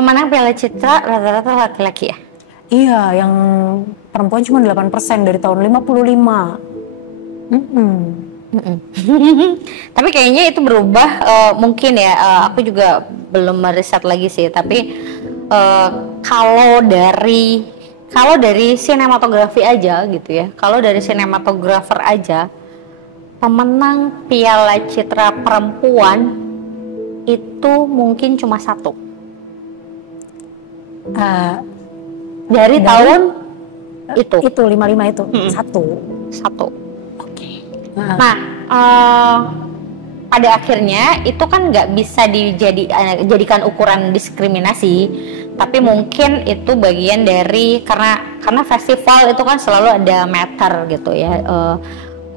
pemenang Piala Citra rata-rata laki-laki ya? Iya, yang perempuan cuma 8% dari tahun 55. Tapi kayaknya itu berubah, mungkin ya. Aku juga belum meriset lagi sih. Tapi kalau dari sinematografi aja gitu ya, kalau dari sinematografer aja, pemenang Piala Citra perempuan itu mungkin cuma satu. Dari tahun itu 55 itu satu. Oke. Nah, pada akhirnya itu kan nggak bisa dijadikan ukuran diskriminasi, tapi mungkin itu bagian dari karena festival itu kan selalu ada meter gitu ya.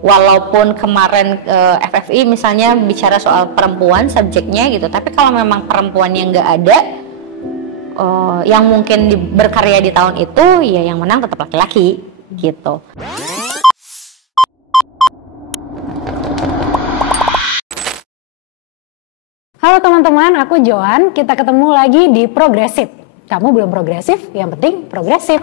Walaupun kemarin FFI misalnya bicara soal perempuan subjeknya gitu, tapi kalau memang perempuan yang nggak ada, yang mungkin berkarya di tahun itu, ya yang menang tetap laki-laki gitu. Halo teman-teman, aku Joan. Kita ketemu lagi di Progresif. Kamu belum progresif, yang penting progresif.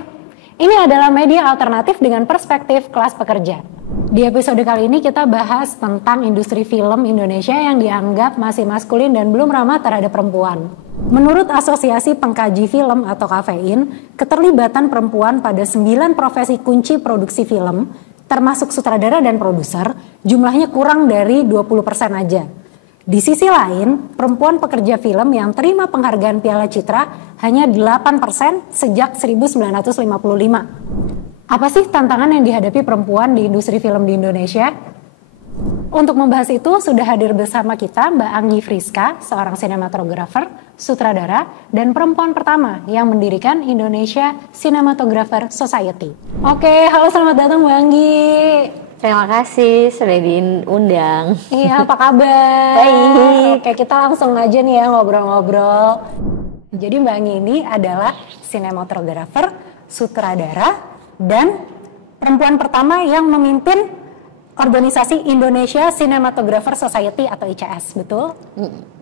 Ini adalah media alternatif dengan perspektif kelas pekerja. Di episode kali ini kita bahas tentang industri film Indonesia yang dianggap masih maskulin dan belum ramah terhadap perempuan. Menurut Asosiasi Pengkaji Film atau Kafein, keterlibatan perempuan pada 9 profesi kunci produksi film, termasuk sutradara dan produser, jumlahnya kurang dari 20% aja. Di sisi lain, perempuan pekerja film yang terima penghargaan Piala Citra hanya 8% sejak 1955. Apa sih tantangan yang dihadapi perempuan di industri film di Indonesia? Untuk membahas itu sudah hadir bersama kita Mbak Anggi Friska, seorang sinematografer, sutradara, dan perempuan pertama yang mendirikan Indonesia Cinematographer Society. Oke, halo, selamat datang Mbak Anggi. Terima kasih sudah diundang. Iya, apa kabar? Baik. Oke, kita langsung aja nih ya ngobrol-ngobrol. Jadi Mbak Anggi ini adalah sinematografer, sutradara, dan perempuan pertama yang memimpin organisasi Indonesia Cinematographer Society atau ICS, betul?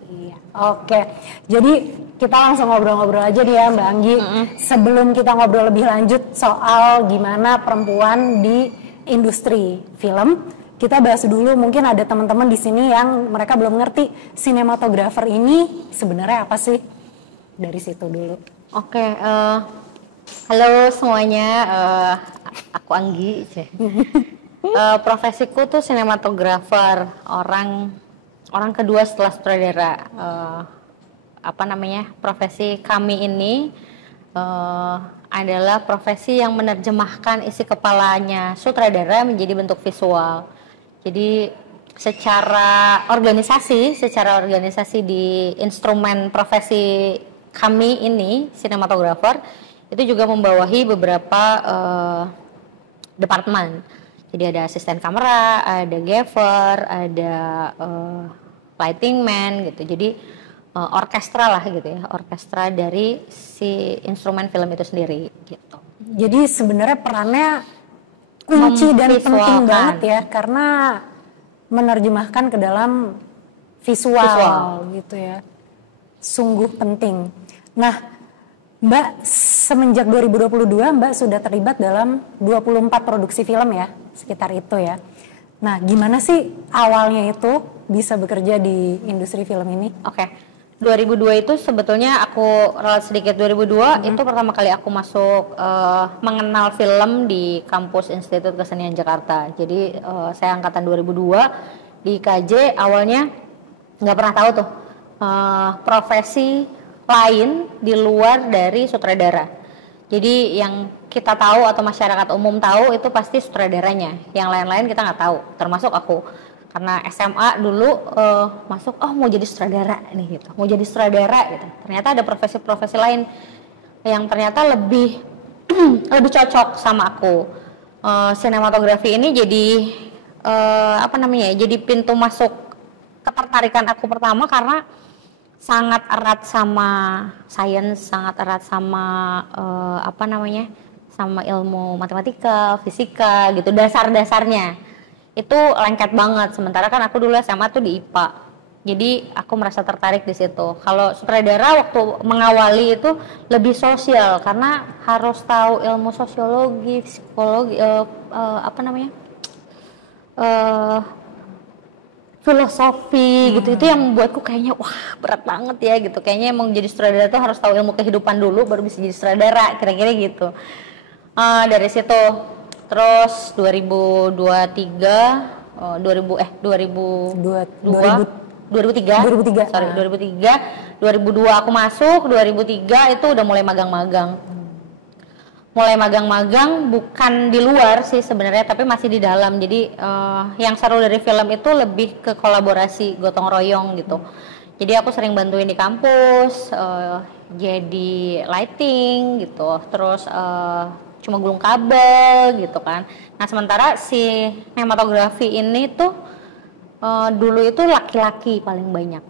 Iya. Oke, jadi kita langsung ngobrol-ngobrol aja nih ya Mbak Anggi. Sebelum kita ngobrol lebih lanjut soal gimana perempuan di industri film, kita bahas dulu, mungkin ada teman-teman di sini yang mereka belum ngerti sinematografer ini sebenarnya apa sih. Dari situ dulu. Oke, halo semuanya, aku Anggi. Profesiku tuh sinematografer, orang kedua setelah sutradara. Profesi kami ini adalah profesi yang menerjemahkan isi kepalanya sutradara menjadi bentuk visual. Jadi secara organisasi di instrumen profesi kami ini, sinematografer, itu juga membawahi beberapa departemen. Jadi ada asisten kamera, ada gaffer, ada lighting man gitu. Jadi orkestra lah gitu ya, orkestra dari si instrumen film itu sendiri gitu. Jadi sebenarnya perannya kunci dan penting banget ya, karena menerjemahkan ke dalam visual gitu ya. Sungguh penting. Nah, Mbak semenjak 2022 Mbak sudah terlibat dalam 24 produksi film ya, sekitar itu ya. Nah, gimana sih awalnya itu bisa bekerja di industri film ini? Oke. 2002 itu sebetulnya aku sedikit 2002 itu pertama kali aku masuk mengenal film di kampus Institut Kesenian Jakarta. Jadi saya angkatan 2002 di KJ, awalnya nggak pernah tahu tuh profesi lain di luar dari sutradara. Jadi yang kita tahu atau masyarakat umum tahu itu pasti sutradaranya, yang lain-lain kita nggak tahu, termasuk aku. Karena SMA dulu masuk, mau jadi sutradara nih gitu, mau jadi sutradara gitu. Ternyata ada profesi-profesi lain yang ternyata lebih lebih cocok sama aku. Sinematografi ini jadi jadi pintu masuk ketertarikan aku pertama karena sangat erat sama sains, sangat erat sama sama ilmu matematika, fisika gitu, dasar-dasarnya. Itu lengket banget. Sementara kan aku dulu SMA tuh di IPA. Jadi aku merasa tertarik di situ. Kalau sutradara waktu mengawali itu lebih sosial karena harus tahu ilmu sosiologi, psikologi, apa namanya, filosofi gitu. Itu yang membuatku kayaknya wah berat banget ya gitu. Kayaknya emang jadi sutradara tuh harus tahu ilmu kehidupan dulu baru bisa jadi sutradara, kira-kira gitu. Dari situ terus 2023 2002 aku masuk, 2003 itu udah mulai magang-magang. Mulai magang-magang bukan di luar sih sebenarnya, tapi masih di dalam. Jadi yang seru dari film itu lebih ke kolaborasi, gotong royong gitu. Jadi aku sering bantuin di kampus, jadi lighting gitu, terus cuma gulung kabel gitu kan. Nah sementara si sinematografi ini tuh dulu itu laki-laki paling banyak.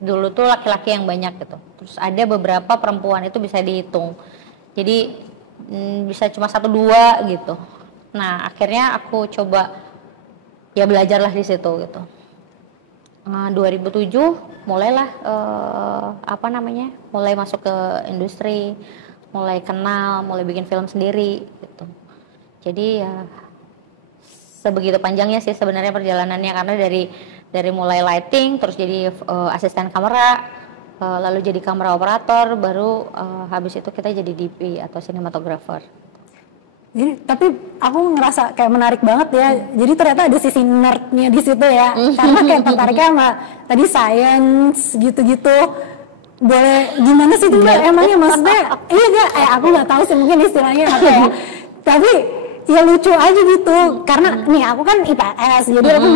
Dulu tuh laki-laki yang banyak gitu. Terus ada beberapa perempuan itu bisa dihitung. Jadi bisa cuma 1-2 gitu. Nah akhirnya aku coba ya belajarlah di situ gitu. 2007 mulailah mulai masuk ke industri, mulai kenal, mulai bikin film sendiri gitu. Jadi ya sebegitu panjangnya sih sebenarnya perjalanannya, karena dari mulai lighting terus jadi asisten kamera, lalu jadi kamera operator, baru habis itu kita jadi DP atau sinematografer. Jadi, tapi aku ngerasa kayak menarik banget ya. Jadi ternyata ada sisi nerdnya di situ ya. Karena kayak tertariknya sama tadi science gitu-gitu. Boleh gimana sih tuh emangnya, maksudnya? Iya gak? Aku nggak tahu sih mungkin istilahnya apa ya. Tapi ya lucu aja gitu. Karena nih aku kan IPS, jadi aku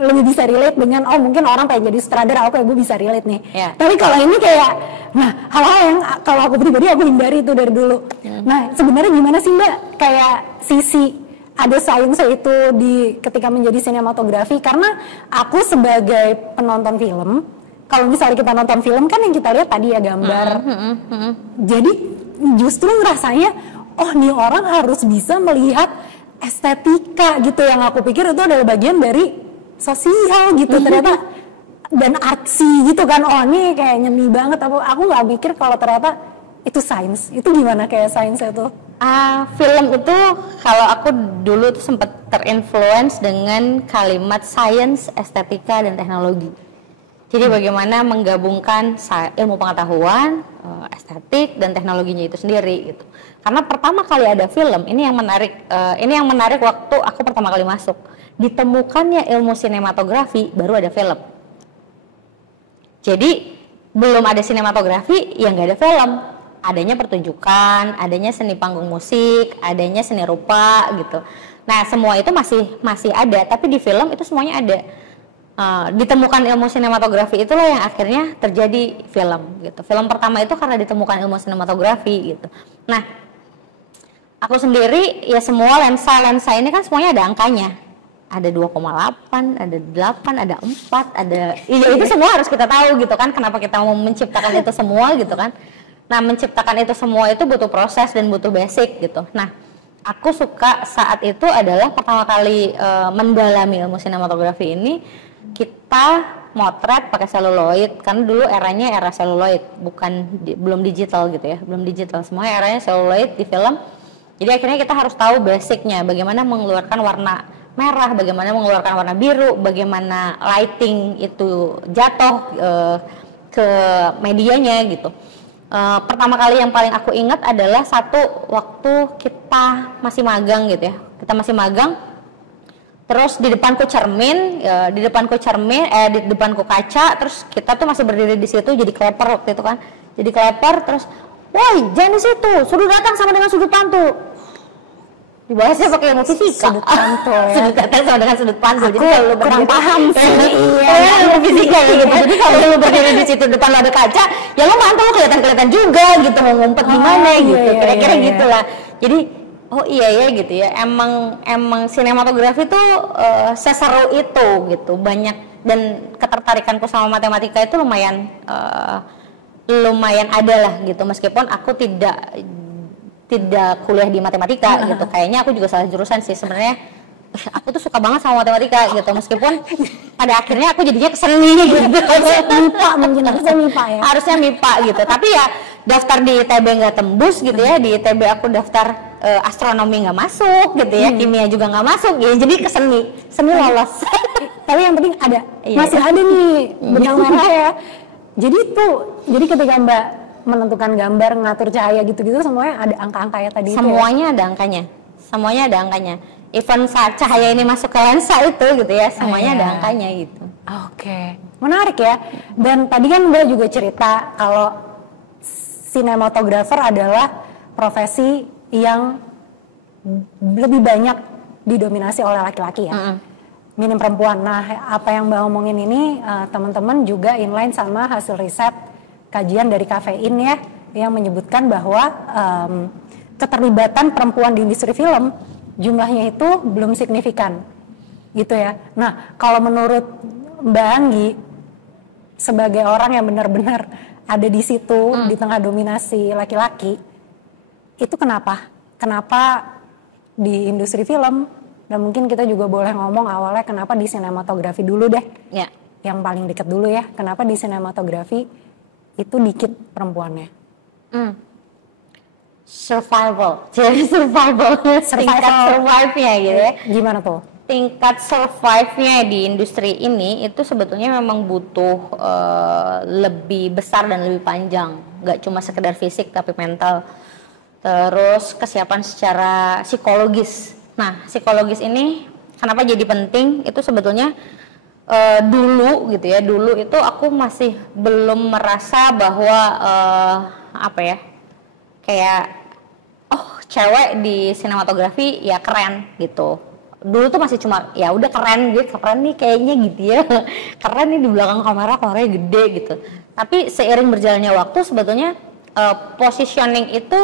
lebih bisa relate dengan mungkin orang pengen jadi sutradara, gue bisa relate nih. Yeah. Tapi kalau ini kayak, nah hal-hal yang kalau aku pribadi aku hindari itu dari dulu. Nah sebenarnya gimana sih Mbak kayak sisi ada science itu di ketika menjadi sinematografi? Karena aku sebagai penonton film, kalau misalnya kita nonton film kan yang kita lihat tadi ya gambar. Jadi justru ngerasanya, nih orang harus bisa melihat estetika gitu, yang aku pikir itu adalah bagian dari sosial gitu ternyata, dan artsy gitu kan. Ini kayak nyeni banget. Aku nggak mikir kalau ternyata itu sains. Itu gimana kayak sains itu? Film itu kalau aku dulu tuh sempat terinfluence dengan kalimat science, estetika, dan teknologi. Jadi bagaimana menggabungkan ilmu pengetahuan, estetik, dan teknologinya itu sendiri gitu. Karena pertama kali ada film, ini yang menarik waktu aku pertama kali masuk. Ditemukannya ilmu sinematografi baru ada film. Jadi belum ada sinematografi ya nggak ada film. Adanya pertunjukan, adanya seni panggung musik, adanya seni rupa gitu. Nah semua itu masih ada, tapi di film itu semuanya ada. Ditemukan ilmu sinematografi itulah yang akhirnya terjadi film gitu. Film pertama itu karena ditemukan ilmu sinematografi gitu. Nah aku sendiri ya semua lensa ini kan semuanya ada angkanya. Ada 2,8, ada 8, ada 4, itu semua harus kita tahu gitu kan, kenapa kita mau menciptakan itu semua gitu kan. Nah menciptakan itu semua itu butuh proses dan butuh basic gitu. Nah aku suka saat itu adalah pertama kali mendalami ilmu sinematografi ini, kita motret pakai seluloid, karena dulu eranya era seluloid, belum digital gitu ya, belum digital, semuanya eranya seluloid di film. Jadi akhirnya kita harus tahu basicnya, bagaimana mengeluarkan warna merah, bagaimana mengeluarkan warna biru, bagaimana lighting itu jatuh ke medianya gitu. Pertama kali yang paling aku ingat adalah satu waktu kita masih magang gitu ya. Kita masih magang, terus di depanku kaca, terus kita tuh masih berdiri di situ jadi kleper waktu itu kan. Jadi kleper terus, woi jangan di situ, sudut datang sama dengan sudut pantul. Dibahasnya pakai ilmu fisika. Sudut pantul ya. Sudut datang sama dengan sudut pantul. Jadi kalau lu kurang paham sih. Iya, ilmu fisika gitu. Jadi kalau lu berdiri di situ depan ada kaca, ya lu mantul, kelihatan juga gitu, mau ngumpet gimana gitu. Kira-kira gitulah. Jadi iya ya gitu ya. Emang sinematografi tuh seseru itu gitu. Banyak, dan ketertarikanku sama matematika itu lumayan ada lah gitu. Meskipun aku tidak kuliah di matematika gitu. Kayaknya aku juga salah jurusan sih sebenarnya. aku tuh suka banget sama matematika gitu, meskipun pada akhirnya aku jadinya ke seni gitu. MIPA mungkin, harusnya MIPA ya. Harusnya MIPA gitu, tapi ya daftar di ITB nggak tembus gitu ya. Di ITB aku daftar astronomi nggak masuk gitu ya, kimia juga nggak masuk ya, jadi ke seni lolos. Tapi yang penting ada, Iya, masih iya. ada nih benang merah ya. Jadi ketika Mbak menentukan gambar, ngatur cahaya gitu-gitu, semuanya ada angka-angka ya tadi Semuanya ada angkanya, semuanya ada angkanya. Even saat cahaya ini masuk ke lensa itu gitu ya, semuanya ada angkanya gitu. Oke, menarik ya. Dan tadi kan Mbak juga cerita kalau sinematografer adalah profesi yang lebih banyak didominasi oleh laki-laki ya, minim perempuan. Nah, apa yang Mbak omongin ini teman-teman juga inline sama hasil riset kajian dari Kafein ya, yang menyebutkan bahwa keterlibatan perempuan di industri film jumlahnya itu belum signifikan gitu ya. Nah, kalau menurut Mbak Anggi sebagai orang yang benar-benar ada di situ di tengah dominasi laki-laki, itu kenapa di industri film, dan mungkin kita juga boleh ngomong awalnya kenapa di sinematografi dulu deh Ya. yang paling dekat dulu ya, kenapa di sinematografi itu dikit perempuannya. Survival, jadi tingkat survive-nya gitu ya. Gimana tuh? Tingkat survive-nya di industri ini itu sebetulnya memang butuh lebih besar dan lebih panjang, nggak cuma sekedar fisik tapi mental, terus kesiapan secara psikologis. Nah, psikologis ini kenapa jadi penting? Itu sebetulnya dulu gitu ya, dulu itu aku masih belum merasa bahwa apa ya, kayak cewek di sinematografi ya keren gitu. Dulu tuh masih cuma ya udah keren nih kayaknya gitu ya. Keren nih di belakang kameranya gede gitu. Tapi seiring berjalannya waktu sebetulnya positioning itu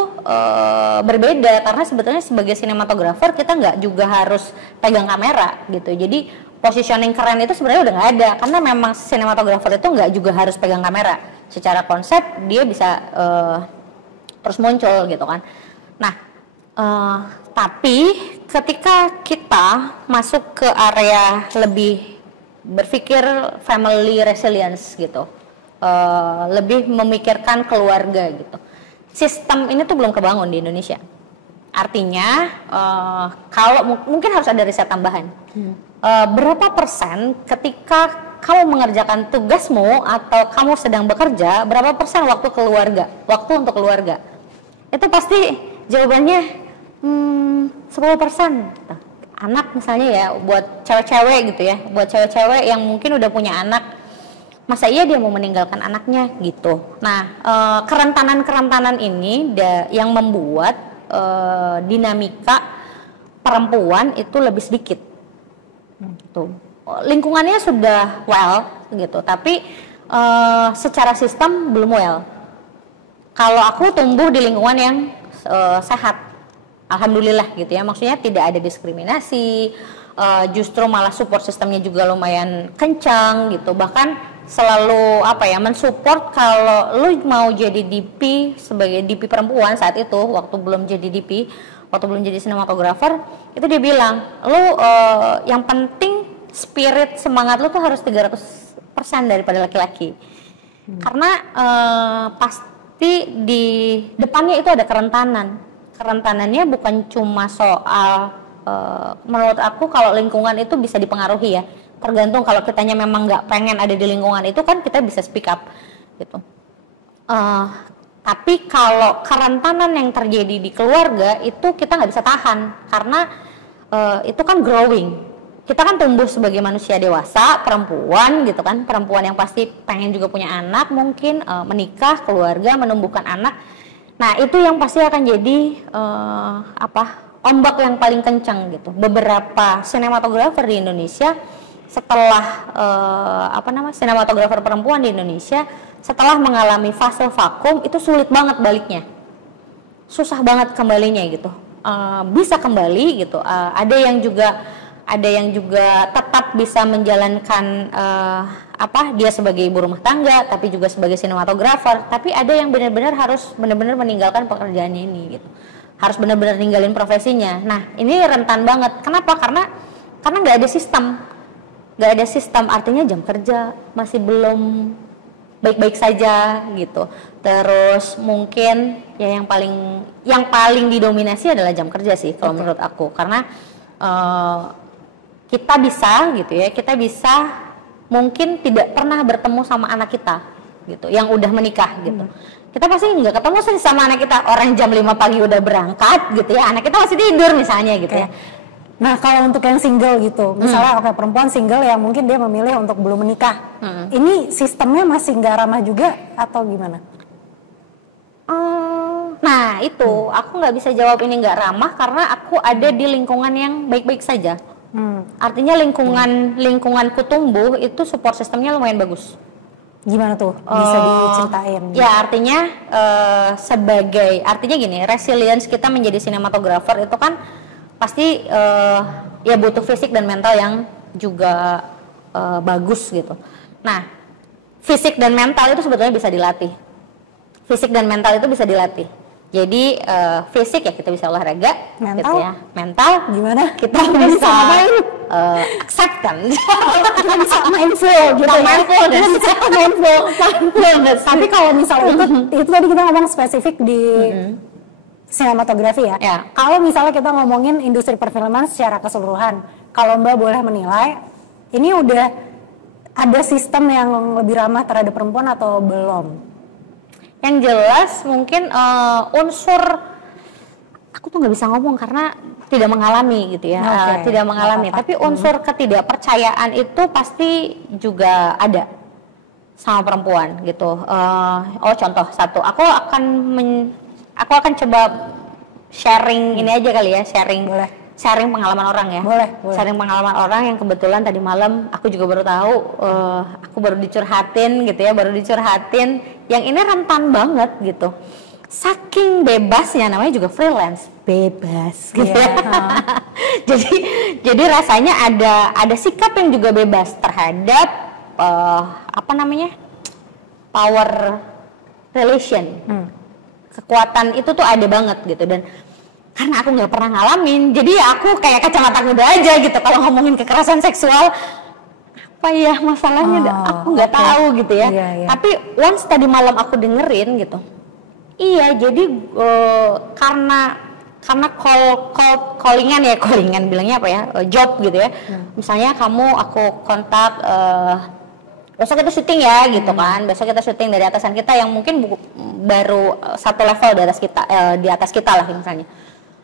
berbeda, karena sebetulnya sebagai sinematografer kita nggak juga harus pegang kamera gitu. Jadi positioning keren itu sebenarnya udah nggak ada, karena memang sinematografer itu nggak juga harus pegang kamera. Secara konsep dia bisa terus muncul gitu kan. Nah, tapi ketika kita masuk ke area lebih berpikir family resilience gitu, lebih memikirkan keluarga gitu, sistem ini tuh belum kebangun di Indonesia. Artinya kalau mungkin harus ada riset tambahan. Berapa persen ketika kamu mengerjakan tugasmu atau kamu sedang bekerja, berapa persen waktu untuk keluarga? Itu pasti jawabannya 10%. Anak misalnya ya, buat cewek-cewek gitu ya, buat cewek-cewek yang mungkin udah punya anak, masa iya dia mau meninggalkan anaknya gitu. Nah, kerentanan ini yang membuat dinamika perempuan itu lebih sedikit. Tuh. Lingkungannya sudah well gitu, tapi secara sistem belum well. Kalau aku tumbuh di lingkungan yang sehat, alhamdulillah gitu ya, maksudnya tidak ada diskriminasi, justru malah support sistemnya juga lumayan kencang gitu, bahkan selalu mensupport kalau lu mau jadi DP sebagai DP perempuan saat itu, waktu belum jadi DP, waktu belum jadi sinematografer, itu dia bilang lu yang penting spirit semangat lu tuh harus 300% daripada laki-laki. Karena pasti di depannya itu ada kerentanan. Kerentanannya bukan cuma soal menurut aku kalau lingkungan itu bisa dipengaruhi ya. Tergantung, kalau kitanya memang nggak pengen ada di lingkungan itu kan kita bisa speak up gitu. Tapi kalau kerentanan yang terjadi di keluarga itu kita nggak bisa tahan, karena itu kan growing. Kita kan tumbuh sebagai manusia dewasa, perempuan gitu kan, perempuan yang pasti pengen juga punya anak, mungkin menikah, keluarga, menumbuhkan anak. Nah itu yang pasti akan jadi ombak yang paling kencang gitu. Beberapa sinematografer di Indonesia setelah sinematografer perempuan di Indonesia setelah mengalami fase vakum itu sulit banget baliknya, susah banget kembalinya gitu. Bisa kembali gitu, ada yang juga tetap bisa menjalankan dia sebagai ibu rumah tangga tapi juga sebagai sinematografer, tapi ada yang benar-benar harus meninggalkan pekerjaannya ini gitu, harus benar-benar ninggalin profesinya. Nah ini rentan banget. Kenapa? Karena karena nggak ada sistem, artinya jam kerja masih belum baik-baik saja gitu. Terus mungkin ya yang paling didominasi adalah jam kerja sih kalau menurut aku, karena kita bisa mungkin tidak pernah bertemu sama anak kita gitu yang udah menikah gitu. Kita pasti nggak ketemu sih sama anak kita, orang jam 5 pagi udah berangkat gitu ya, anak kita masih tidur misalnya gitu ya. Nah kalau untuk yang single gitu, misalnya perempuan single yang mungkin dia memilih untuk belum menikah, ini sistemnya masih nggak ramah juga atau gimana? Nah itu aku nggak bisa jawab ini nggak ramah karena aku ada di lingkungan yang baik-baik saja. Artinya lingkunganku tumbuh itu support sistemnya lumayan bagus. Gimana tuh? Bisa diceritain? Ya artinya artinya gini, resilience kita menjadi sinematografer itu kan pasti ya butuh fisik dan mental yang juga bagus gitu. Nah, fisik dan mental itu sebetulnya bisa dilatih. Fisik dan mental itu bisa dilatih. Jadi fisik ya kita bisa olahraga, mental gitu ya. Mental gimana? Kita bisa accept kan. Kita bisa mindful gitu ya. Mindfulness. Tapi kalau misalnya itu tadi kita ngomong spesifik di sinematografi ya. Kalau misalnya kita ngomongin industri perfilman secara keseluruhan, kalau Mbak boleh menilai, ini udah ada sistem yang lebih ramah terhadap perempuan atau belum? Yang jelas mungkin unsur, aku tuh nggak bisa ngomong karena tidak mengalami gitu ya, tidak mengalami. Tapi unsur ketidakpercayaan itu pasti juga ada sama perempuan gitu. Contoh satu, aku akan coba sharing ini aja kali ya, sharing pengalaman orang ya. Boleh. Sharing pengalaman orang yang kebetulan tadi malam aku juga baru tahu, aku baru dicurhatin gitu ya, yang ini rentan banget gitu. Saking bebasnya, namanya juga freelance, bebas gitu ya. Jadi rasanya ada sikap yang juga bebas terhadap power relation. Kekuatan itu tuh ada banget gitu, dan karena aku nggak pernah ngalamin, jadi ya aku kayak kacamata kuda aja gitu kalau ngomongin kekerasan seksual. Apa ya masalahnya, aku nggak tahu gitu ya. Tapi once tadi malam aku dengerin gitu, iya jadi karena callingan bilangnya apa ya, job gitu ya. Misalnya aku kontak, besok kita syuting ya gitu kan, besok kita syuting dari atasan kita yang mungkin baru satu level di atas kita lah misalnya.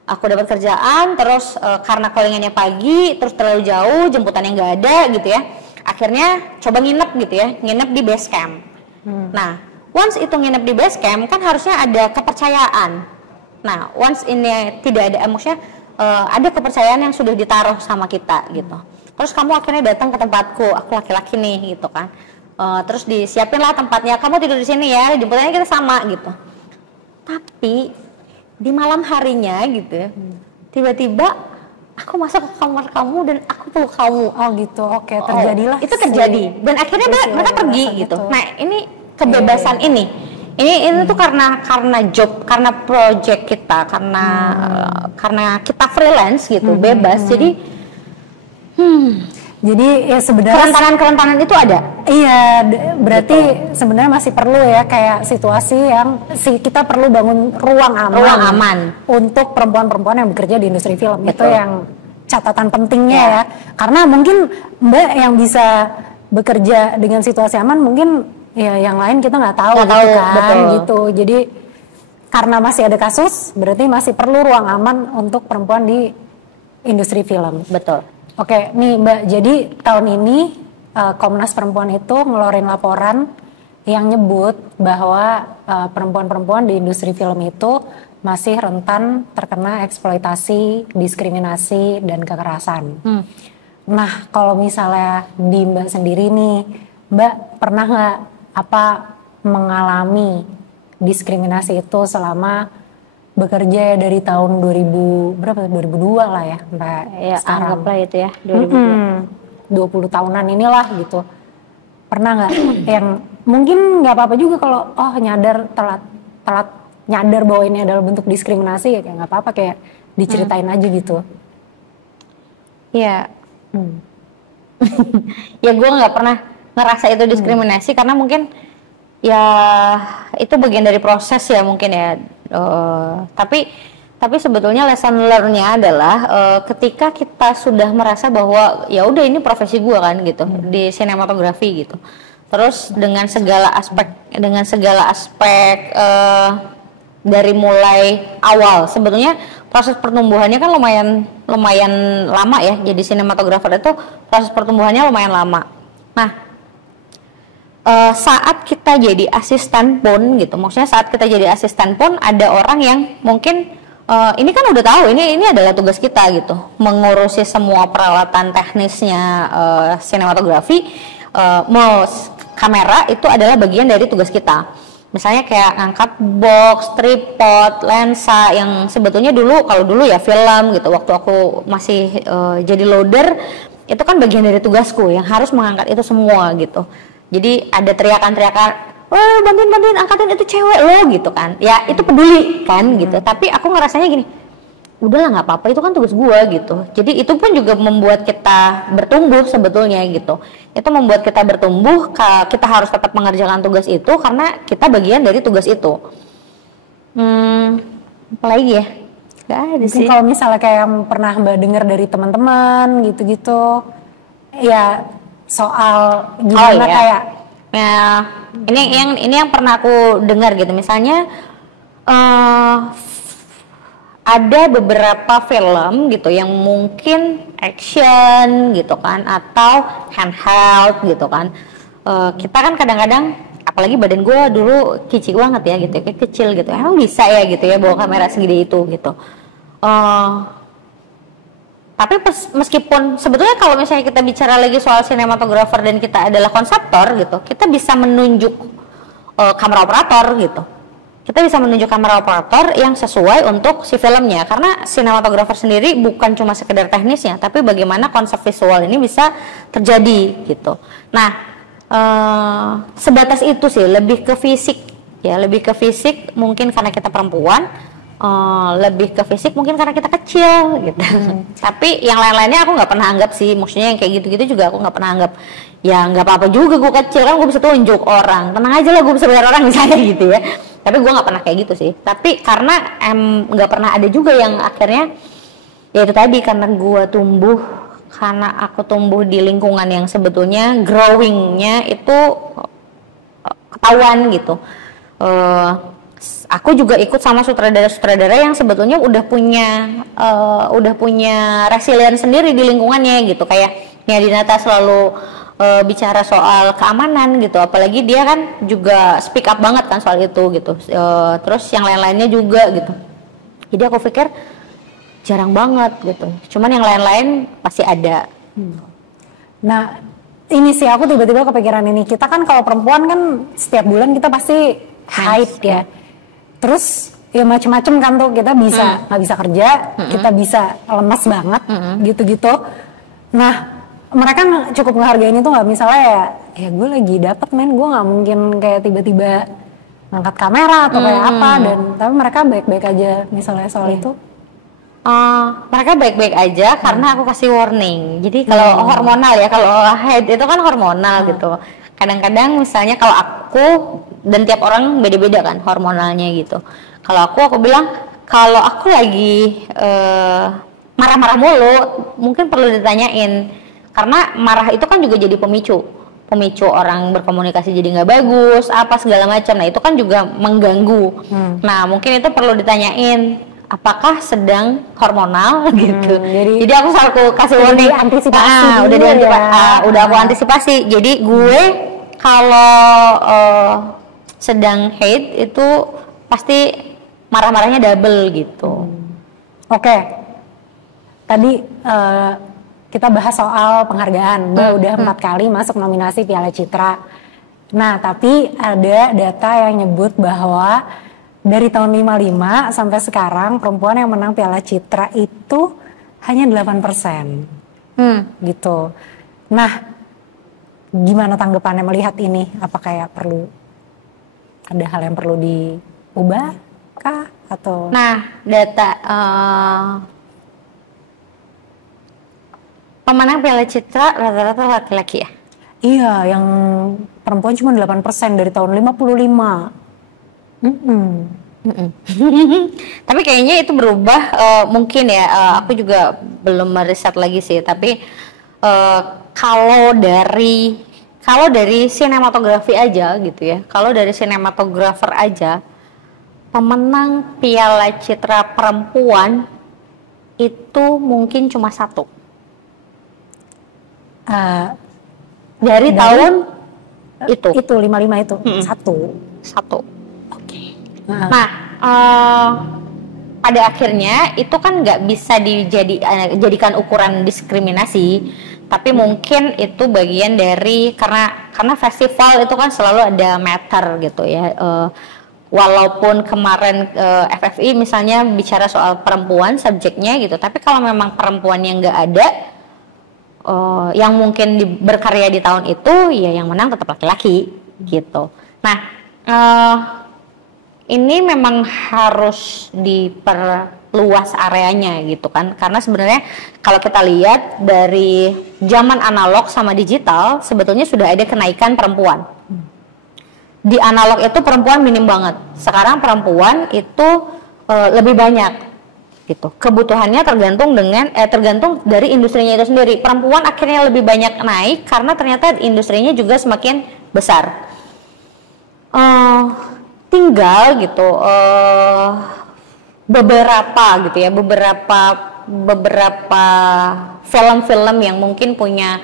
Aku dapat kerjaan, terus karena callingannya pagi, terus terlalu jauh, jemputannya nggak ada gitu ya. Akhirnya coba nginep di base camp. Nah, once itu nginep di base camp kan harusnya ada kepercayaan. Nah, once ini tidak ada, maksudnya ada kepercayaan yang sudah ditaruh sama kita gitu. Terus kamu akhirnya datang ke tempatku, aku laki-laki nih gitu kan. Terus disiapin lah tempatnya, kamu tidur di sini ya, jemputannya kita sama gitu. Tapi di malam harinya gitu, tiba-tiba aku masuk ke kamar kamu dan aku peluk kamu. Oh gitu, oke, terjadilah. Itu terjadi dan akhirnya mereka pergi gitu. Nah ini kebebasan ini tuh karena job, karena project kita, karena kita freelance gitu, bebas. Jadi ya sebenarnya kerentanan itu ada. Iya, berarti sebenarnya masih perlu ya kayak situasi yang kita perlu bangun ruang aman untuk perempuan-perempuan yang bekerja di industri film. Betul. Itu yang catatan pentingnya ya. Karena mungkin Mbak yang bisa bekerja dengan situasi aman, mungkin ya yang lain kita nggak tahu gitu kan. Betul. Gitu. Jadi karena masih ada kasus, berarti masih perlu ruang aman untuk perempuan di industri film. Betul. Oke, nih Mbak, jadi tahun ini Komnas Perempuan itu ngeluarin laporan yang nyebut bahwa perempuan-perempuan di industri film itu masih rentan terkena eksploitasi, diskriminasi, dan kekerasan. Nah, kalau misalnya di Mbak sendiri nih, Mbak pernah nggak mengalami diskriminasi itu selama bekerja ya dari tahun 2002 lah ya sampai sekarang. Anggaplah itu ya 2002. 20 tahunan inilah gitu. Pernah nggak yang mungkin nggak apa-apa juga kalau nyadar telat nyadar bahwa ini adalah bentuk diskriminasi ya kayak nggak apa-apa, kayak diceritain aja gitu. Ya Ya gue nggak pernah ngerasa itu diskriminasi karena mungkin ya itu bagian dari proses ya mungkin ya. Tapi sebetulnya lesson learn-nya adalah ketika kita sudah merasa bahwa ya udah ini profesi gue kan gitu di sinematografi gitu. Terus dengan segala aspek dari mulai awal sebetulnya proses pertumbuhannya kan lumayan lama ya. Jadi sinematografer itu proses pertumbuhannya lumayan lama. Nah, saat kita jadi asisten pun gitu, maksudnya saat kita jadi asisten pun ada orang yang mungkin ini kan udah tahu ini adalah tugas kita gitu, mengurusi semua peralatan teknisnya sinematografi, kamera itu adalah bagian dari tugas kita. Misalnya kayak ngangkat box, tripod, lensa yang sebetulnya kalau dulu ya film gitu, waktu aku masih jadi loader itu kan bagian dari tugasku yang harus mengangkat itu semua gitu. Jadi ada teriakan-teriakan, wah bantuin angkatin itu cewek lo gitu kan. Ya itu peduli kan gitu. Tapi aku ngerasanya gini, udahlah nggak apa-apa itu kan tugas gua gitu. Jadi itu pun juga membuat kita bertumbuh sebetulnya gitu. Itu membuat kita bertumbuh, kita harus tetap mengerjakan tugas itu karena kita bagian dari tugas itu. Apa lagi ya? Gak ada sih. Kalau misalnya kayak yang pernah Mbak dengar dari teman-teman gitu-gitu, ya soal gimana kayak ya ini yang pernah aku dengar gitu. Misalnya ada beberapa film gitu yang mungkin action gitu kan atau handheld gitu kan. Kita kan kadang-kadang apalagi badan gue dulu kicik banget ya gitu, kayak kecil gitu. Emang bisa ya gitu ya bawa kamera segede itu gitu. Tapi meskipun sebetulnya kalau misalnya kita bicara lagi soal sinematografer dan kita adalah konseptor gitu, kita bisa menunjuk kamera operator gitu. Kita bisa menunjuk kamera operator yang sesuai untuk si filmnya, karena sinematografer sendiri bukan cuma sekedar teknisnya, tapi bagaimana konsep visual ini bisa terjadi gitu. Nah, sebatas itu sih, lebih ke fisik ya, lebih ke fisik mungkin karena kita perempuan. Lebih ke fisik mungkin karena kita kecil gitu. Tapi yang lain-lainnya aku nggak pernah anggap sih, maksudnya yang kayak gitu-gitu juga aku nggak pernah anggap. Ya nggak apa-apa juga gue kecil kan, gue bisa tunjuk orang, tenang aja lah gue bisa bayar orang misalnya gitu ya. Tapi gue nggak pernah kayak gitu sih. Tapi karena nggak pernah ada juga yang akhirnya ya itu tadi, karena aku tumbuh di lingkungan yang sebetulnya growingnya itu ketahuan gitu. Aku juga ikut sama sutradara-sutradara yang sebetulnya udah punya resilience sendiri di lingkungannya gitu. Kayak Nia Dinata selalu bicara soal keamanan gitu, apalagi dia kan juga speak up banget kan soal itu gitu. Terus yang lain-lainnya juga gitu. Jadi aku pikir jarang banget gitu. Cuman yang lain-lain pasti ada. Nah, ini sih aku tiba-tiba kepikiran ini. Kita kan kalau perempuan kan setiap bulan kita pasti haid ya. Terus ya macem-macem kan tuh, kita bisa nggak bisa kerja, kita bisa lemas banget, gitu-gitu. Nah, mereka cukup ngehargain itu nggak? Misalnya ya gue lagi dapet men, gue nggak mungkin kayak tiba-tiba ngangkat kamera atau kayak apa, dan tapi mereka baik-baik aja misalnya soal itu. Mereka baik-baik aja karena aku kasih warning. Jadi kalau hormonal ya, kalau haid itu kan hormonal gitu. Kadang-kadang misalnya kalau aku, dan tiap orang beda-beda kan hormonalnya gitu. Kalau aku bilang kalau aku lagi marah-marah mulu, mungkin perlu ditanyain, karena marah itu kan juga jadi pemicu orang berkomunikasi jadi nggak bagus, apa segala macam. Nah itu kan juga mengganggu. Nah mungkin itu perlu ditanyain, apakah sedang hormonal gitu. Jadi aku selalu kasih warning, antisipasi. Udah aku antisipasi. Jadi gue kalau sedang hate itu pasti marah-marahnya double gitu. Oke. Tadi kita bahas soal penghargaan. Mbak udah 4 kali masuk nominasi Piala Citra. Nah, tapi ada data yang nyebut bahwa dari tahun 55 sampai sekarang perempuan yang menang Piala Citra itu hanya 8%. Gitu. Nah, gimana tanggapannya melihat ini? Apa kayak perlu ada hal yang perlu diubah kah atau? Nah, data pemenang Piala Citra rata-rata laki-laki ya? Iya, yang perempuan cuma 8% dari tahun 55. Tapi kayaknya itu berubah, mungkin ya, aku juga belum meriset lagi sih, tapi kalau dari sinematografi aja gitu ya, kalau dari sinematografer aja, pemenang Piala Citra perempuan itu mungkin cuma satu. Dari tahun itu 55 itu satu. Oke. Nah, pada akhirnya itu kan nggak bisa dijadikan ukuran diskriminasi, tapi mungkin itu bagian dari karena festival itu kan selalu ada meter gitu ya. Walaupun kemarin FFI misalnya bicara soal perempuan subjeknya gitu, tapi kalau memang perempuan yang nggak ada, yang mungkin berkarya di tahun itu, ya yang menang tetap laki-laki gitu. Nah, ini memang harus diperluas areanya gitu kan, karena sebenarnya kalau kita lihat dari zaman analog sama digital, sebetulnya sudah ada kenaikan perempuan. Di analog itu perempuan minim banget. Sekarang perempuan itu lebih banyak gitu. Kebutuhannya tergantung dari industrinya itu sendiri. Perempuan akhirnya lebih banyak naik karena ternyata industrinya juga semakin besar. Tinggal gitu beberapa film-film yang mungkin punya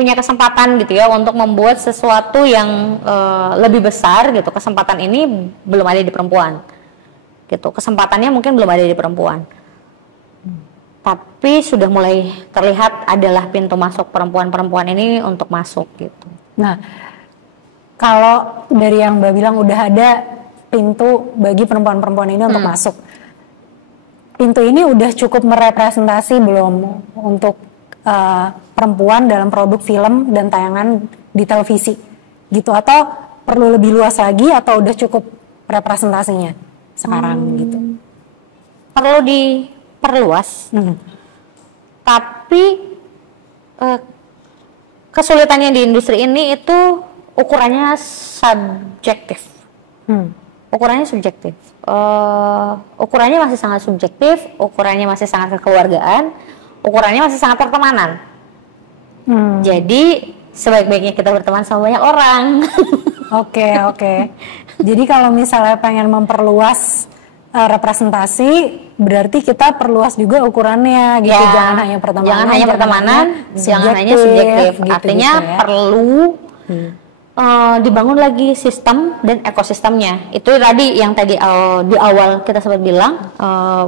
kesempatan gitu ya untuk membuat sesuatu yang lebih besar gitu. Kesempatan ini belum ada di perempuan gitu. Kesempatannya mungkin belum ada di perempuan, tapi sudah mulai terlihat adalah pintu masuk perempuan ini untuk masuk gitu. Nah, kalau dari yang Mbak bilang udah ada pintu bagi perempuan-perempuan ini untuk masuk, pintu ini udah cukup merepresentasi belum untuk perempuan dalam produk film dan tayangan di televisi gitu, atau perlu lebih luas lagi, atau udah cukup representasinya sekarang gitu? Perlu diperluas, tapi kesulitannya di industri ini itu ukurannya subjektif. Ukurannya subjektif. Ukurannya masih sangat subjektif, ukurannya masih sangat kekeluargaan, ukurannya masih sangat pertemanan. Jadi sebaik-baiknya kita berteman sama banyak orang. Oke. Jadi kalau misalnya pengen memperluas representasi, berarti kita perluas juga ukurannya gitu. Ya, jangan hanya pertemanan, jangan hanya subjektif. Gitu, artinya gitu ya. perlu dibangun lagi sistem dan ekosistemnya. Itu tadi yang di awal kita sempat bilang,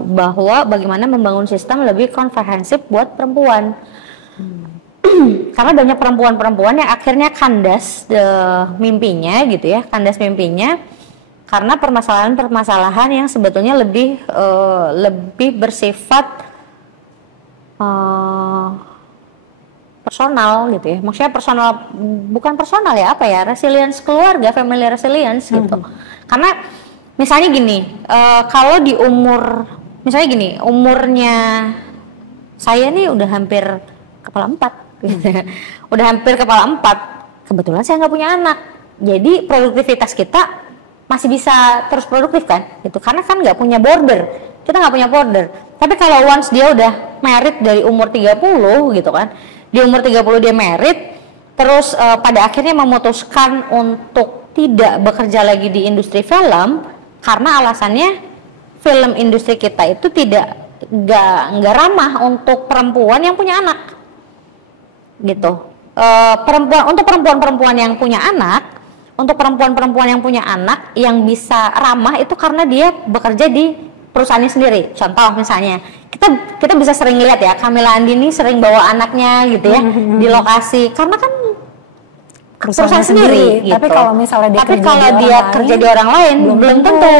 bahwa bagaimana membangun sistem lebih komprehensif buat perempuan. Karena banyak perempuan-perempuan yang akhirnya kandas mimpinya gitu ya, karena permasalahan-permasalahan yang sebetulnya lebih bersifat personal gitu ya. Maksudnya bukan personal ya, resilience keluarga, family resilience gitu. Karena misalnya gini, kalau di umurnya saya nih udah hampir kepala 4 gitu. Udah hampir kepala 4. Kebetulan saya nggak punya anak. Jadi produktivitas kita masih bisa terus produktif kan gitu. Karena kan nggak punya border. Kita nggak punya border. Tapi kalau once dia udah married dari umur 30 gitu kan, di umur 30 dia married, terus pada akhirnya memutuskan untuk tidak bekerja lagi di industri film karena alasannya film industri kita itu nggak ramah untuk perempuan yang punya anak gitu. Untuk perempuan-perempuan yang punya anak yang bisa ramah itu karena dia bekerja di perusahaannya sendiri. Contoh misalnya kita bisa sering lihat ya, Camilla Andini sering bawa anaknya gitu ya di lokasi karena kan perusahaan sendiri gitu. Tapi kalau misalnya dia kerja di orang lain belum tentu.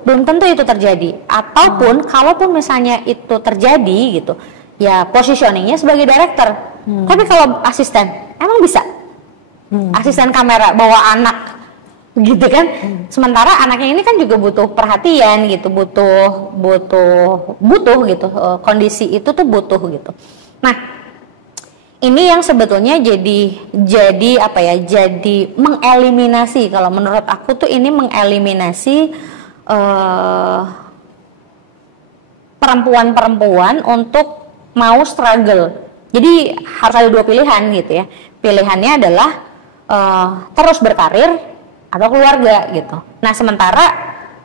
Belum tentu itu terjadi. Ataupun kalaupun misalnya itu terjadi gitu, ya positioningnya sebagai director. Tapi kalau asisten emang bisa? Asisten kamera bawa anak gitu kan. Sementara anaknya ini kan juga butuh perhatian gitu, butuh gitu, kondisi itu tuh butuh gitu. Nah, ini yang sebetulnya jadi apa ya, jadi mengeliminasi, kalau menurut aku tuh ini mengeliminasi perempuan-perempuan untuk mau struggle. Jadi harus ada dua pilihan gitu ya. Pilihannya adalah terus berkarir atau keluarga gitu. Nah, sementara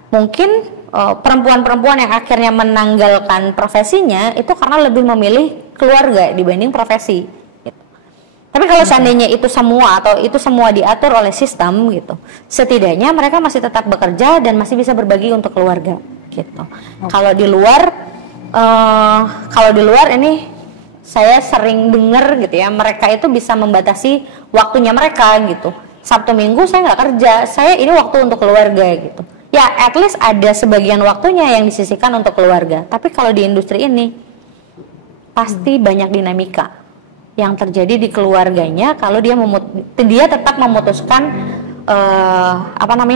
mungkin perempuan-perempuan yang akhirnya menanggalkan profesinya itu karena lebih memilih keluarga dibanding profesi gitu. Tapi kalau seandainya itu semua atau itu semua diatur oleh sistem gitu, setidaknya mereka masih tetap bekerja dan masih bisa berbagi untuk keluarga gitu. Kalau di luar ini saya sering dengar gitu ya, mereka itu bisa membatasi waktunya mereka gitu. Sabtu Minggu saya nggak kerja, saya ini waktu untuk keluarga gitu. Ya, at least ada sebagian waktunya yang disisihkan untuk keluarga. Tapi kalau di industri ini pasti banyak dinamika yang terjadi di keluarganya kalau dia tetap memutuskan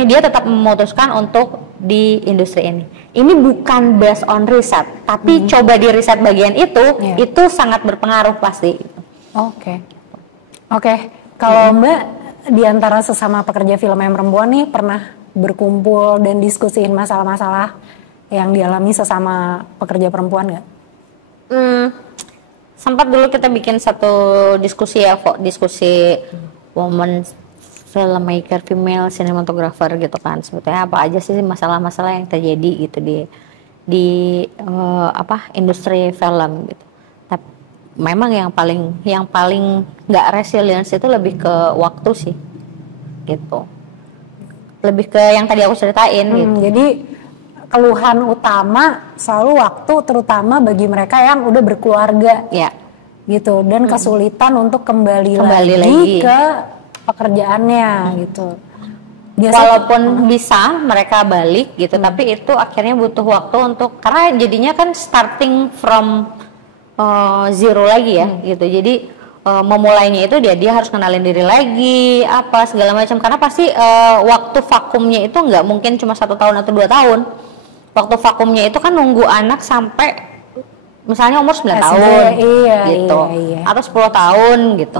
dia tetap memutuskan untuk di industri ini. Ini bukan based on riset, tapi coba di riset bagian itu sangat berpengaruh pasti. Oke. Kalau Mbak di antara sesama pekerja film yang perempuan nih pernah berkumpul dan diskusiin masalah-masalah yang dialami sesama pekerja perempuan nggak? Sempat dulu kita bikin satu diskusi woman filmmaker, female cinematographer gitu kan. Sebetulnya apa aja sih masalah-masalah yang terjadi gitu di industri film gitu. Tapi memang yang paling nggak resilience itu lebih ke waktu sih gitu, lebih ke yang tadi aku ceritain gitu. Jadi keluhan utama selalu waktu, terutama bagi mereka yang udah berkeluarga ya gitu, dan kesulitan untuk kembali lagi ke pekerjaannya gitu. Walaupun bisa mereka balik gitu, tapi itu akhirnya butuh waktu untuk, karena jadinya kan starting from zero lagi ya gitu. Jadi memulainya itu dia harus kenalin diri lagi apa segala macam, karena pasti waktu vakumnya itu nggak mungkin cuma 1 tahun atau 2 tahun. Waktu vakumnya itu kan nunggu anak sampai misalnya umur 9 tahun gitu, atau 10 tahun gitu.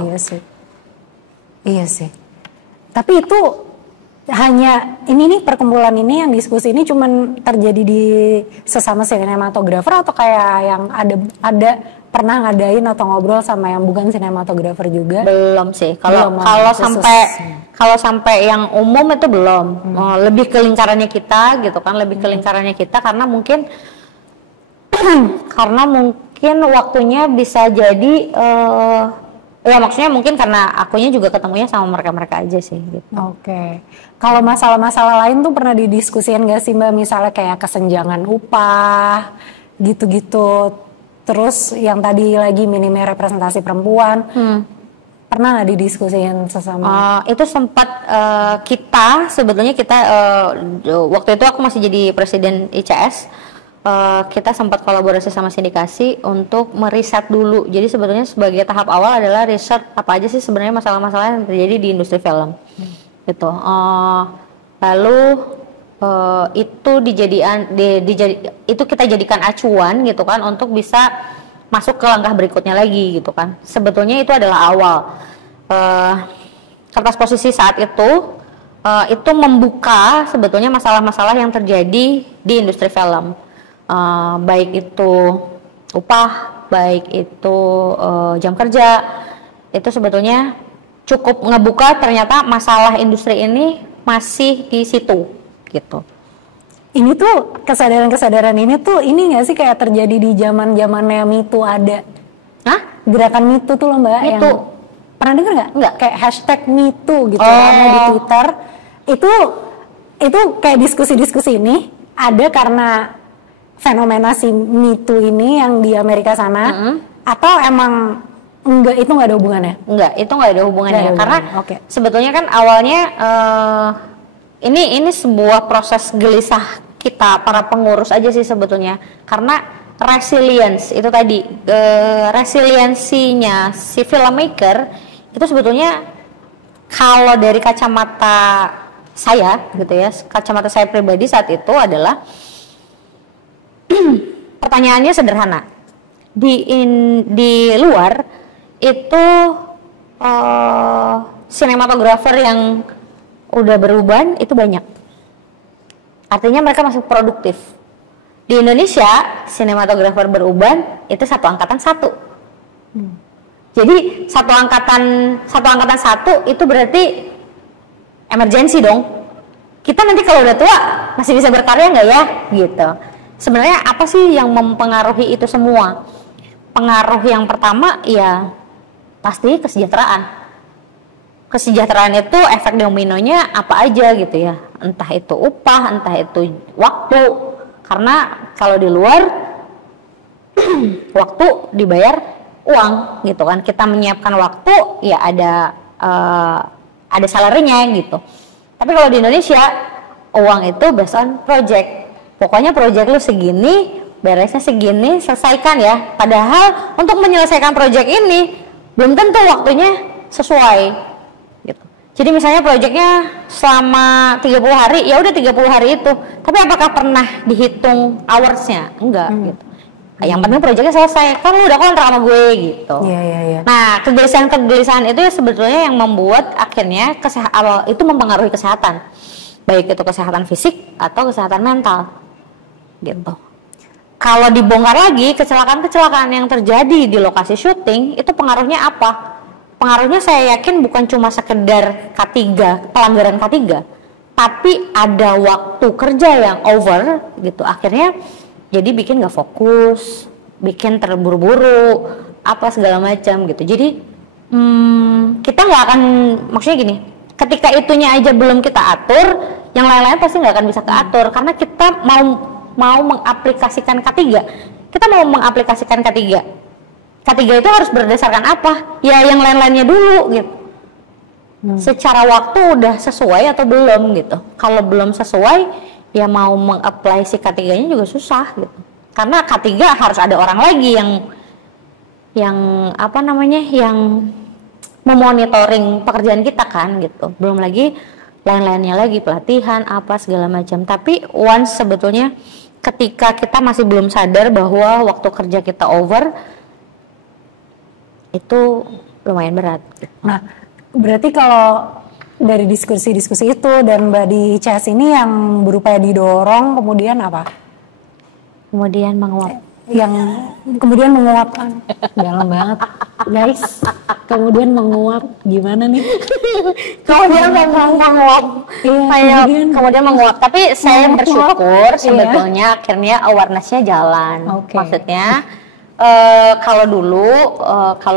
Iya sih. Tapi itu hanya ini nih, perkumpulan ini yang diskusi ini cuman terjadi di sesama sinematografer atau kayak yang ada pernah ngadain atau ngobrol sama yang bukan sinematografer juga? Belum sih. Kalau sampai yang umum itu belum. Lebih ke lingkarannya kita gitu kan, karena mungkin waktunya bisa jadi ya maksudnya mungkin karena akunya juga ketemunya sama mereka-mereka aja sih gitu. Oke. Kalau masalah-masalah lain tuh pernah didiskusikan gak sih Mbak, misalnya kayak kesenjangan upah gitu-gitu, terus yang tadi lagi minimnya representasi perempuan, pernah nggak didiskusikan sesama? Itu sempat kita waktu itu aku masih jadi presiden ICS. Kita sempat kolaborasi sama sindikasi untuk meriset dulu. Jadi sebetulnya sebagai tahap awal adalah riset apa aja sih sebenarnya masalah-masalah yang terjadi di industri film gitu. Lalu itu itu kita jadikan acuan gitu kan untuk bisa masuk ke langkah berikutnya lagi gitu kan. Sebetulnya itu adalah awal. Kertas posisi saat itu membuka sebetulnya masalah-masalah yang terjadi di industri film. Baik itu upah, baik itu jam kerja, itu sebetulnya cukup ngebuka ternyata masalah industri ini masih di situ gitu. Ini tuh kesadaran ini tuh ini nggak sih kayak terjadi di zamannya Me Too ada? Gerakan Me Too tuh loh Mbak, yang pernah dengar nggak? Nggak, kayak hashtag Me Too gitu karena di Twitter itu kayak diskusi ini ada karena fenomena si Me Too ini yang di Amerika sana, atau emang itu nggak ada hubungannya? Enggak, itu nggak ada hubungannya karena sebetulnya kan awalnya ini sebuah proses gelisah kita para pengurus aja sih sebetulnya, karena resilience itu tadi, resiliensinya si filmmaker itu sebetulnya kalau dari kacamata saya gitu ya, kacamata saya pribadi saat itu adalah pertanyaannya sederhana. Di luar itu sinematografer yang udah beruban itu banyak. Artinya mereka masih produktif. Di Indonesia sinematografer beruban itu satu angkatan satu. Jadi satu angkatan satu itu berarti emergensi dong. Kita nanti kalau udah tua masih bisa berkarya nggak ya? Gitu. Sebenarnya apa sih yang mempengaruhi itu semua? Pengaruh yang pertama ya pasti kesejahteraan. Kesejahteraan itu efek dominonya apa aja gitu ya. Entah itu upah, entah itu waktu. Karena kalau di luar waktu dibayar uang gitu kan. Kita menyiapkan waktu ya ada salarinya gitu. Tapi kalau di Indonesia uang itu based on project. Pokoknya project lu segini, beresnya segini, selesaikan ya. Padahal untuk menyelesaikan project ini belum tentu waktunya sesuai gitu. Jadi misalnya projectnya selama 30 hari, ya udah 30 hari itu. Tapi apakah pernah dihitung hoursnya? Enggak gitu. Yang penting proyeknya selesai, kan lu udah kontrak sama gue gitu. Nah, kegelisahan itu ya sebetulnya yang membuat akhirnya itu mempengaruhi kesehatan, baik itu kesehatan fisik atau kesehatan mental, gitu. Kalau dibongkar lagi kecelakaan-kecelakaan yang terjadi di lokasi syuting itu pengaruhnya apa? Pengaruhnya saya yakin bukan cuma sekedar K3, pelanggaran K3, tapi ada waktu kerja yang over gitu. Akhirnya jadi bikin nggak fokus, bikin terburu-buru, apa segala macam gitu. Jadi kita nggak akan, maksudnya gini, ketika itunya aja belum kita atur, yang lain-lain pasti nggak akan bisa keatur karena kita mau mengaplikasikan K3. Kita mau mengaplikasikan K3. K3 itu harus berdasarkan apa? Ya yang lain-lainnya dulu gitu. Secara waktu udah sesuai atau belum gitu. Kalau belum sesuai, ya mau meng-apply si K3-nya juga susah gitu. Karena K3 harus ada orang lagi yang apa namanya, yang memonitoring pekerjaan kita kan gitu. Belum lagi lain-lainnya lagi, pelatihan apa segala macam. Tapi once sebetulnya ketika kita masih belum sadar bahwa waktu kerja kita over, itu lumayan berat. Nah, berarti kalau dari diskusi-diskusi itu dan Mbak di CS ini yang berupaya didorong kemudian apa? Kemudian menguap. Yang kemudian menguapkan. Dalam banget, guys. Kemudian menguap gimana nih? Kemudian menguap. Kemudian menguap. Tapi saya bersyukur sebetulnya akhirnya awareness-nya jalan. Maksudnya kalau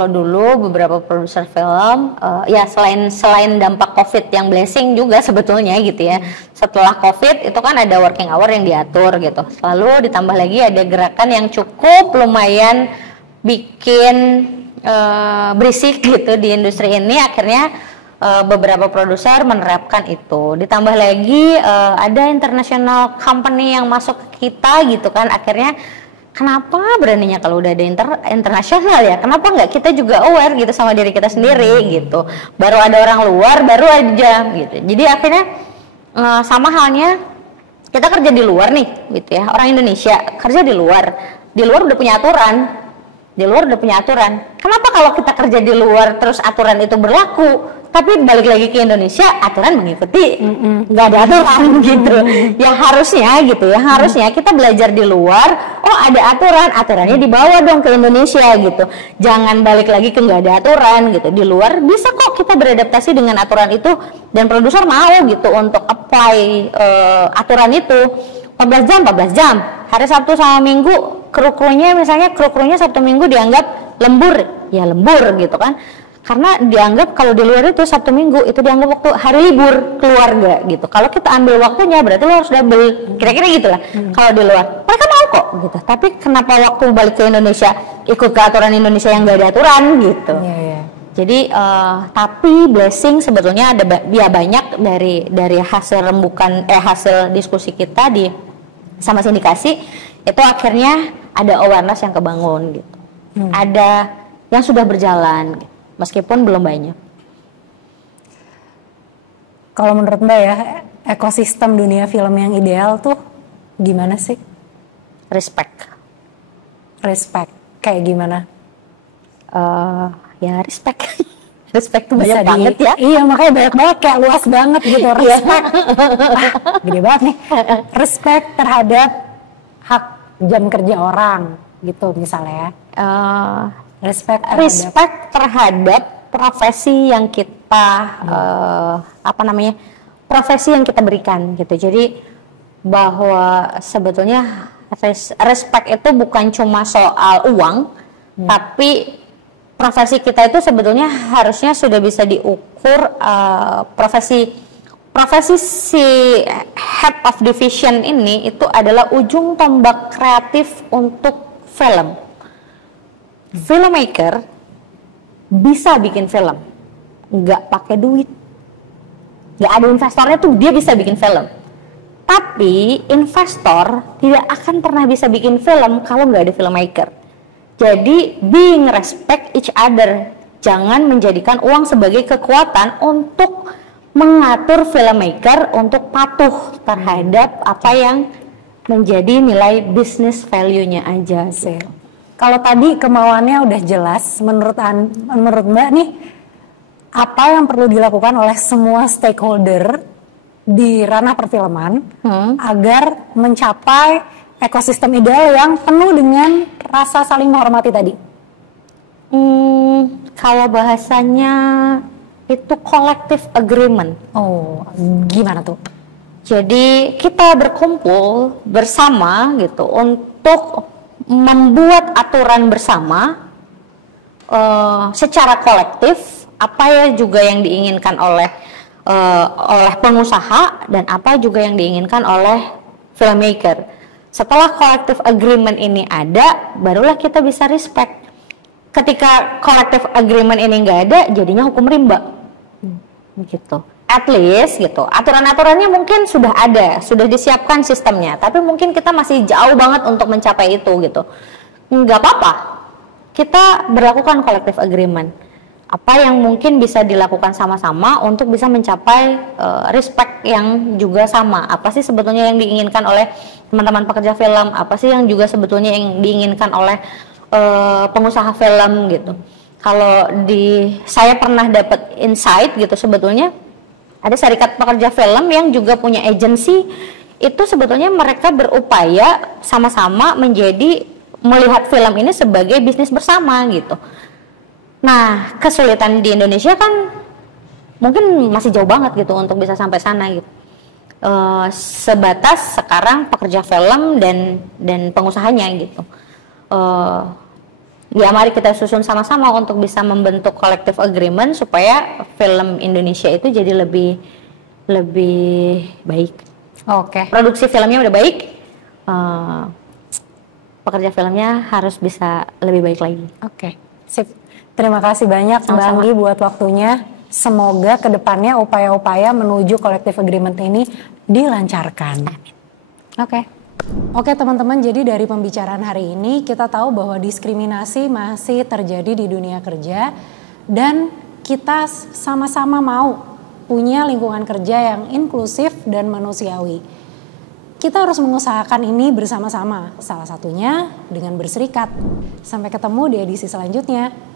dulu beberapa produser film ya selain dampak COVID yang blessing juga sebetulnya gitu ya. Setelah COVID itu kan ada working hour yang diatur gitu. Lalu ditambah lagi ada gerakan yang cukup lumayan bikin berisik gitu di industri ini. Akhirnya beberapa produser menerapkan itu. Ditambah lagi ada international company yang masuk ke kita gitu kan. Akhirnya kenapa beraninya kalau udah ada internasional ya? Kenapa nggak kita juga aware gitu sama diri kita sendiri gitu? Baru ada orang luar, baru aja gitu. Jadi akhirnya sama halnya kita kerja di luar nih, gitu ya. Orang Indonesia kerja di luar udah punya aturan. Kenapa kalau kita kerja di luar terus aturan itu berlaku, tapi balik lagi ke Indonesia aturan mengikuti, nggak ada aturan gitu. Ya harusnya gitu ya, harusnya kita belajar di luar, oh ada aturannya dibawa dong ke Indonesia gitu. Jangan balik lagi ke nggak ada aturan gitu. Di luar bisa kok kita beradaptasi dengan aturan itu, dan produser mau gitu untuk apply aturan itu. 14 jam, hari Sabtu sama Minggu kru-krunya Sabtu Minggu dianggap lembur gitu kan. Karena dianggap kalau di luar itu Sabtu Minggu itu dianggap waktu hari libur keluarga gitu. Kalau kita ambil waktunya berarti lo harus double, kira-kira gitulah. Kalau di luar mereka mau kok gitu. Tapi kenapa waktu balik ke Indonesia ikut ke aturan Indonesia yang gak ada aturan gitu. Jadi tapi blessing sebetulnya ada ya banyak dari hasil hasil diskusi kita sama sindikasi itu akhirnya ada awareness yang kebangun gitu. Ada yang sudah berjalan gitu. Meskipun belum banyak. Kalau menurut Mbak ya, ekosistem dunia film yang ideal tuh gimana sih? Respect. Kayak gimana? Ya respect. Respect tuh banyak banget ya. Iya, makanya banyak banget, kayak luas banget gitu. Respect. Gede banget nih. Respect terhadap hak jam kerja orang gitu misalnya. Respect terhadap profesi yang kita profesi yang kita berikan gitu. Jadi bahwa sebetulnya respect itu bukan cuma soal uang, tapi profesi kita itu sebetulnya harusnya sudah bisa diukur. Profesi si head of division ini itu adalah ujung tombak kreatif untuk film. Filmmaker bisa bikin film, nggak pakai duit, nggak ada investornya tuh dia bisa bikin film. Tapi investor tidak akan pernah bisa bikin film kalau nggak ada filmmaker. Jadi being respect each other, jangan menjadikan uang sebagai kekuatan untuk mengatur filmmaker untuk patuh terhadap apa yang menjadi nilai business value-nya aja sih. Kalau tadi kemauannya udah jelas, menurut Mbak nih, apa yang perlu dilakukan oleh semua stakeholder di ranah perfilman agar mencapai ekosistem ideal yang penuh dengan rasa saling menghormati tadi? Kalau bahasanya itu collective agreement. Oh, gimana tuh? Jadi kita berkumpul bersama gitu untuk membuat aturan bersama secara kolektif, apa ya juga yang diinginkan oleh pengusaha dan apa juga yang diinginkan oleh filmmaker. Setelah collective agreement ini ada, barulah kita bisa respect. Ketika collective agreement ini nggak ada, jadinya hukum rimba, gitu. At least gitu, aturan-aturannya mungkin sudah ada, sudah disiapkan sistemnya, tapi mungkin kita masih jauh banget untuk mencapai itu gitu. Nggak apa-apa, kita berlakukan collective agreement. Apa yang mungkin bisa dilakukan sama-sama untuk bisa mencapai respect yang juga sama. Apa sih sebetulnya yang diinginkan oleh teman-teman pekerja film? Apa sih yang juga sebetulnya yang diinginkan oleh pengusaha film gitu? Kalau saya pernah dapat insight gitu, sebetulnya ada serikat pekerja film yang juga punya agensi, itu sebetulnya mereka berupaya sama-sama melihat film ini sebagai bisnis bersama gitu. Nah, kesulitan di Indonesia kan mungkin masih jauh banget gitu untuk bisa sampai sana gitu. Sebatas sekarang pekerja film dan pengusahanya gitu. Ya mari kita susun sama-sama untuk bisa membentuk collective agreement supaya film Indonesia itu jadi lebih baik. Oke. Produksi filmnya udah baik, pekerja filmnya harus bisa lebih baik lagi. Oke, sip. Terima kasih banyak Mbak Anggi buat waktunya. Semoga kedepannya upaya-upaya menuju collective agreement ini dilancarkan. Oke. Oke teman-teman, jadi dari pembicaraan hari ini kita tahu bahwa diskriminasi masih terjadi di dunia kerja dan kita sama-sama mau punya lingkungan kerja yang inklusif dan manusiawi. Kita harus mengusahakan ini bersama-sama, salah satunya dengan berserikat. Sampai ketemu di edisi selanjutnya.